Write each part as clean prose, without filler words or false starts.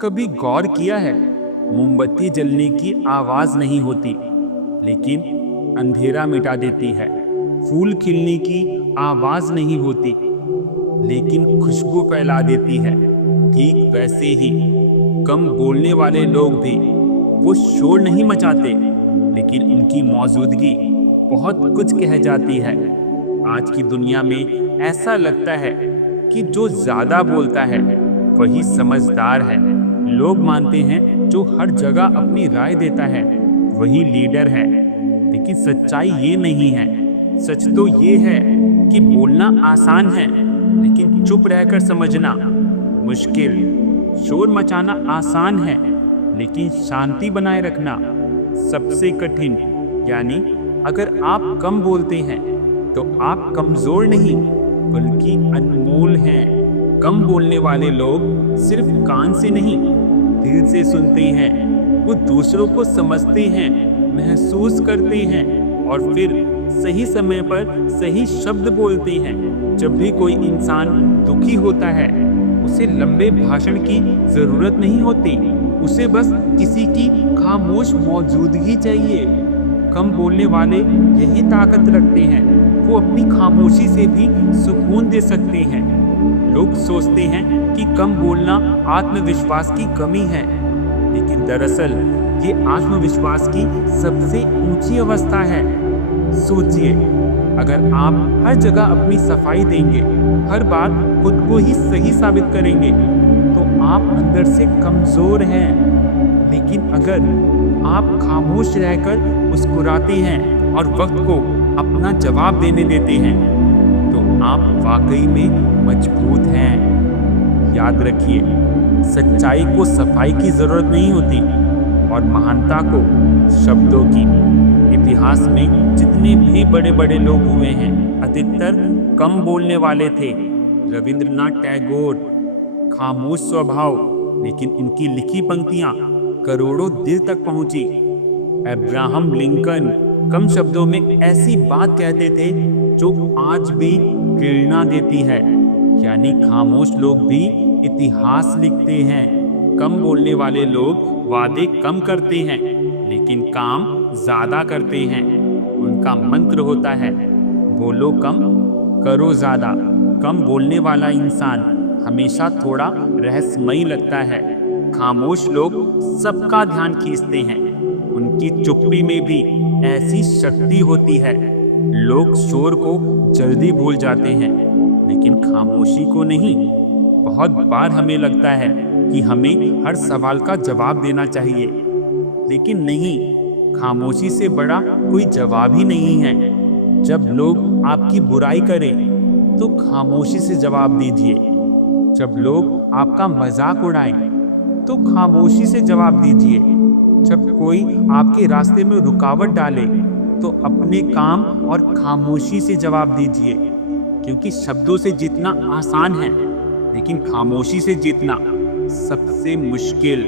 कभी गौर किया है, मोमबत्ती जलने की आवाज नहीं होती, लेकिन अंधेरा मिटा देती है। फूल खिलने की आवाज नहीं होती, लेकिन खुशबू फैला देती है। ठीक वैसे ही कम बोलने वाले लोग भी, वो शोर नहीं मचाते, लेकिन उनकी मौजूदगी बहुत कुछ कह जाती है। आज की दुनिया में ऐसा लगता है कि जो ज्यादा बोलता है वही समझदार है। लोग मानते हैं जो हर जगह अपनी राय देता है वही लीडर है, लेकिन सच्चाई ये नहीं है। सच तो ये है कि बोलना आसान है, लेकिन चुप रहकर समझना मुश्किल। शोर मचाना आसान है, लेकिन शांति बनाए रखना सबसे कठिन। यानी अगर आप कम बोलते हैं तो आप कमजोर नहीं बल्कि अनमोल हैं। कम बोलने वाले लोग सिर्फ कान से नहीं, दिल से सुनते हैं। वो दूसरों को समझते हैं, महसूस करते हैं और फिर सही समय पर सही शब्द बोलते हैं। जब भी कोई इंसान दुखी होता है, उसे लंबे भाषण की जरूरत नहीं होती, उसे बस किसी की खामोश मौजूदगी चाहिए। कम बोलने वाले यही ताकत रखते हैं, वो अपनी खामोशी से भी सुकून दे सकते हैं। लोग सोचते हैं कि कम बोलना आत्मविश्वास की कमी है, लेकिन दरअसल ये आत्मविश्वास की सबसे ऊंची अवस्था है। सोचिए, अगर आप हर जगह अपनी सफाई देंगे, हर बात खुद को ही सही साबित करेंगे, तो आप अंदर से कमजोर हैं। लेकिन अगर आप खामोश रहकर मुस्कुराते हैं और वक्त को अपना जवाब देने देते हैं, तो आप वाकई में मजबूत हैं। याद रखिए, सच्चाई को सफाई की जरूरत नहीं होती और महानता को शब्दों की। इतिहास में जितने भी बड़े बड़े लोग हुए हैं, अधिकतर कम बोलने वाले थे। रविंद्रनाथ टैगोर, खामोश स्वभाव, लेकिन उनकी लिखी पंक्तियां करोड़ों दिल तक पहुंची। अब्राहम लिंकन कम शब्दों में ऐसी बात कहते थे जो आज भी प्रेरणा देती है। यानी खामोश लोग भी इतिहास लिखते हैं। कम बोलने वाले लोग वादे कम करते हैं, लेकिन काम ज्यादा करते हैं। उनका मंत्र होता है, बोलो कम करो ज्यादा। कम बोलने वाला इंसान हमेशा थोड़ा रहस्यमयी लगता है। खामोश लोग सबका ध्यान खींचते हैं। उनकी चुप्पी में भी ऐसी शक्ति होती है। लोग शोर को जल्दी भूल जाते हैं, लेकिन खामोशी को नहीं। बहुत बार हमें लगता है कि हमें हर सवाल का जवाब देना चाहिए, लेकिन नहीं, खामोशी से बड़ा कोई जवाब ही नहीं है। जब लोग आपकी बुराई करें तो खामोशी से जवाब दीजिए। जब लोग आपका मजाक उड़ाएं तो खामोशी से जवाब दीजिए। जब कोई आपके रास्ते में रुकावट डाले तो अपने काम और खामोशी से जवाब दीजिए। क्योंकि शब्दों से जीतना आसान है, लेकिन खामोशी से जीतना सबसे मुश्किल।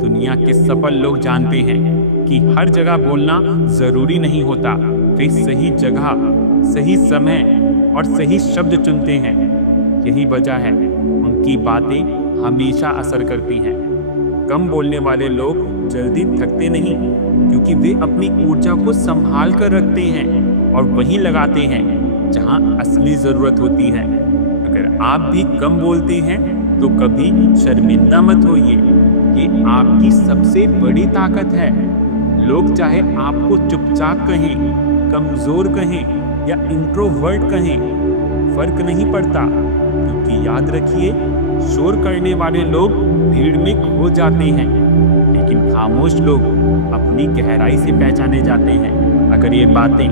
दुनिया के सफल लोग जानते हैं कि हर जगह बोलना जरूरी नहीं होता। वे सही जगह, सही समय और सही शब्द चुनते हैं। यही वजह है उनकी बातें हमेशा असर करती हैं। कम बोलने वाले लोग जल्दी थकते नहीं, क्योंकि वे अपनी ऊर्जा को संभाल कर रखते हैं और वहीं लगाते हैं जहां असली जरूरत होती है। अगर आप भी कम बोलते हैं तो कभी शर्मिंदा मत होइए। ये आपकी सबसे बड़ी ताकत है। लोग चाहे आपको चुपचाप कहें, कमजोर कहें या इंट्रोवर्ट कहें, फर्क नहीं पड़ता। क्योंकि याद रखिए, शोर करने वाले लोग भीड़ में खो जाते हैं, लेकिन खामोश लोग अपनी गहराई से पहचाने जाते हैं। अगर ये बातें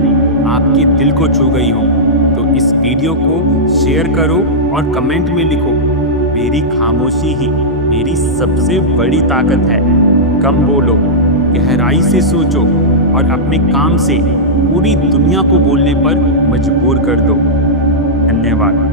आपके दिल को छू गई हों तो इस वीडियो को शेयर करो और कमेंट में लिखो, मेरी खामोशी ही मेरी सबसे बड़ी ताकत है। कम बोलो, गहराई से सोचो और अपने काम से पूरी दुनिया को बोलने पर मजबूर कर दो। धन्यवाद।